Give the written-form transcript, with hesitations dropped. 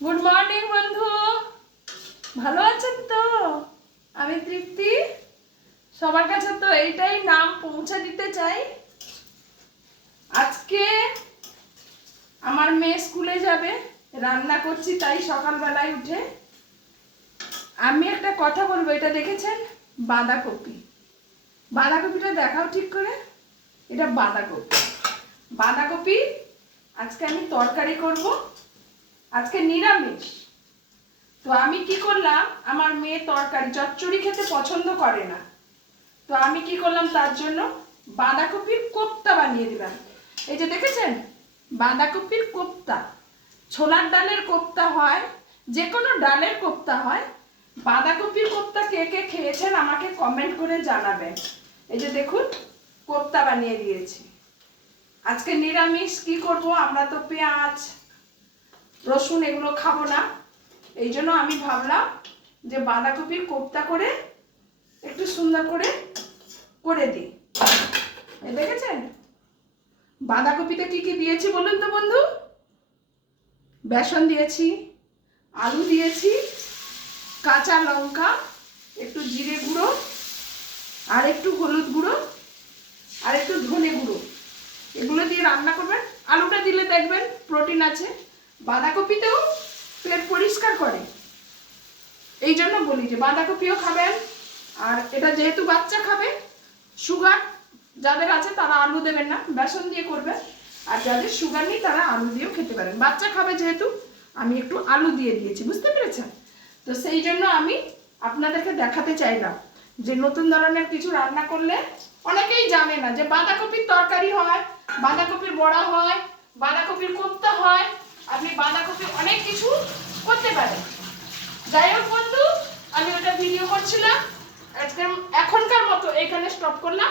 Good morning বন্ধু, ভালো আছেন তো? আমি তৃপ্তি। সবার কাছে তো এইটাই নাম পৌঁছে দিতে চাই। আজকে আমার মেয়ে স্কুলে যাবে, রান্না করছি তাই সকালবেলায় উঠে। আমি একটা কথা বলবো, এটা দেখেছেন? বাঁধাকপি। বাঁধাকপিটা দেখাও ঠিক করে। এটা বাঁধাকপি। বাঁধাকপি আজকে আমি তরকারি করব। আজকে নিরামিষ। তো আমি কি করলাম, আমার মেয়ে তরকারি চচ্চড়ি খেতে পছন্দ করে না, তো আমি কি করলাম তার জন্য বাঁধাকপির কোপ্তা বানিয়ে দিলাম। এই যে দেখেছেন, বাঁধাকপির কোপ্তা। ছোলার ডালের কোপ্তা হয়, যে কোনো ডালের কোপ্তা হয়। বাঁধাকপির কোপ্তা কে কে খেয়েছেন আমাকে কমেন্ট করে জানাবেন। এই যে দেখুন, কোপ্তা বানিয়ে দিয়েছি। আজকে নিরামিষ কি করব, আমরা তো পেঁয়াজ রসুন এগুলো খাবো না। এই জন্য আমি ভাবলাম যে বাঁধাকপির কোপ্তা করে একটু সুন্দর করে করে দিই। দেখেছেন বাঁধাকপিতে কি কি দিয়েছি বলুন তো বন্ধু? বেসন দিয়েছি, আলু দিয়েছি, কাঁচা লঙ্কা, একটু জিরে গুঁড়ো, আর একটু হলুদ গুঁড়ো, আর একটু ধনে গুঁড়ো, এগুলো দিয়ে রান্না করবেন। আলুটা দিলে দেখবেন প্রোটিন আছে। বাঁধাকপিতেও পেট পরিষ্কার করে, এই জন্য বলি যে বাঁধাকপিও খাবেন। আর এটা যেহেতু বাচ্চা খাবে, সুগার যাদের আছে তারা আলু দেবেন না, বেসন দিয়ে করবেন। আর যাদের সুগার নেই তারা আলু দিয়েও খেতে পারেন। বাচ্চা খাবে যেহেতু আমি একটু আলু দিয়ে দিয়েছি, বুঝতে পেরেছেন? তো সেই জন্য আমি আপনাদেরকে দেখাতে চাইলাম যে নতুন ধরনের কিছু রান্না করলে অনেকেই জানে না যে বাঁধাকপির তরকারি হয়, বাঁধাকপির বড়া হয়, বাঁধাকপির কোপ্তা হয়। আপনি বাঁধাকপির অনেক কিছু করতে পারেন। যাই হোক বন্ধু, আমি ওটা ভিডিও করছিলাম। আজকে এখনকার মতো এখানে স্টপ করলাম।